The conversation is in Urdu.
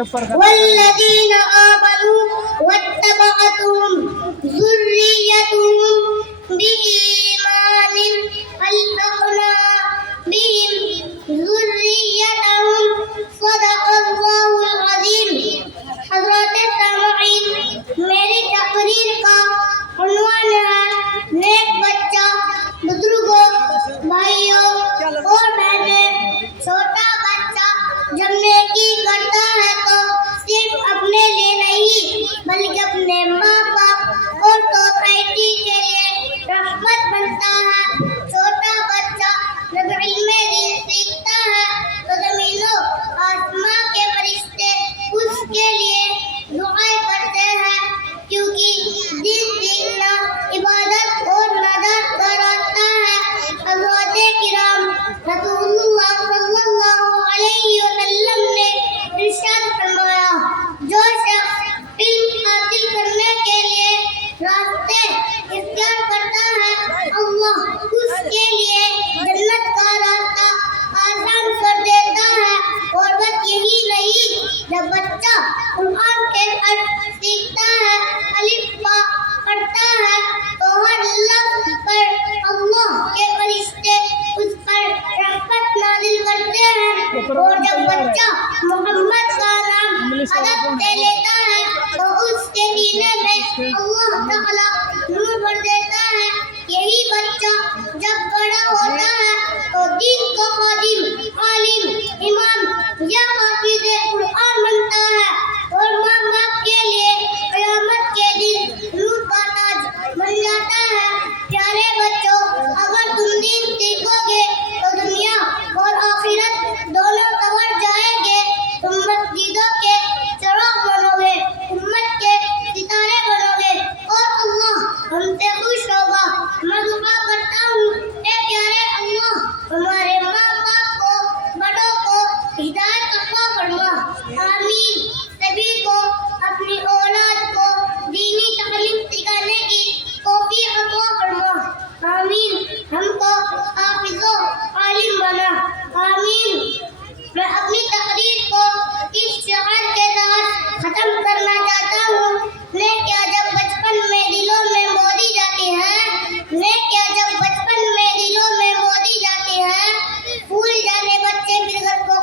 والذین آمنوا واتبعتهم ذریتهم بإیمان ألحقنا بهم ذریتهم صدق اللہ العظیم۔ حضرات سامعین، میری تقریر کا عنوان ہے نیک بچہ۔ بزرگوں، بھائیوں اور بہنیں، چھوٹا بچہ جب نیکی کرتا ہے تو صرف اپنے لیے نہیں بلکہ اپنے ماں باپ اور سوسائٹی کے لیے رحمت بنتا ہے۔ چھوٹا بچہ جب علم دین سیکھتا ہے تو زمین و آسمان کے فرشتے اس کے لیے دعائیں کرتے ہیں، کیونکہ دین سیکھنا عبادت اور نجات کا راستہ ہے۔ حضرات کرام، رسول اللہ صلی اللہ علیہ وسلم نے ارشاد فرمایا، جو شخص علم حاصل کرنے کے لیے راستے اختیار کرتا ہے، اللہ اس کے لیے جنت کا راستہ آسان کر دیتا ہے۔ اور بس یہی نہیں، جب بچہ قرآن کے حرف سیکھتا ہے، الف با پڑھتا ہے، تو ہر لفظ پر اللہ کے فرشتے اس پر رحمت نازل کرتے ہیں۔ اور جب بچہ محمد کا نام ادب سے لیتا ہے تو اس کے سینے میں اللہ تعالیٰ نور بھر دیتا ہے۔ یہی بچہ جب بڑا ہوتا ہے تو دین کا خادم، عالم، امام یا حافظ قرآن بنتا ہے اور ماں باپ کے لیے قیامت کے دن نور کا تاج بن جاتا ہے۔ پیارے بچوں، اگر تم دین سیکھو گے تو دنیا اور آخرت دونوں سنور جائیں گے۔ تم مسجدوں کے چراغ بنو گے، امت کے ستارے بنو گے اور اللہ ہم سے خوش ہوگا۔ میں دعا کرتا ہوں، اے پیارے اللہ، ہمارے ماں باپ کو، بڑوں کو ہدایت عطا فرما۔ آمین۔ سبھی کو اپنی اولاد کو دینی تعلیم سکھانے کی توفیق عطا فرما۔ آمین۔ ہم کو حافظ و عالم بنا۔ آمین۔ میں اپنی تقریر کو اس شعر کے ساتھ ختم کرنا چاہتا ہوں، نیکیاں جب بچپن میں دلوں میں بولی جاتی ہیں، نیکیاں جب بچپن میں دلوں میں بولی جاتی ہیں، پھول جانے بچے پھر گھر کو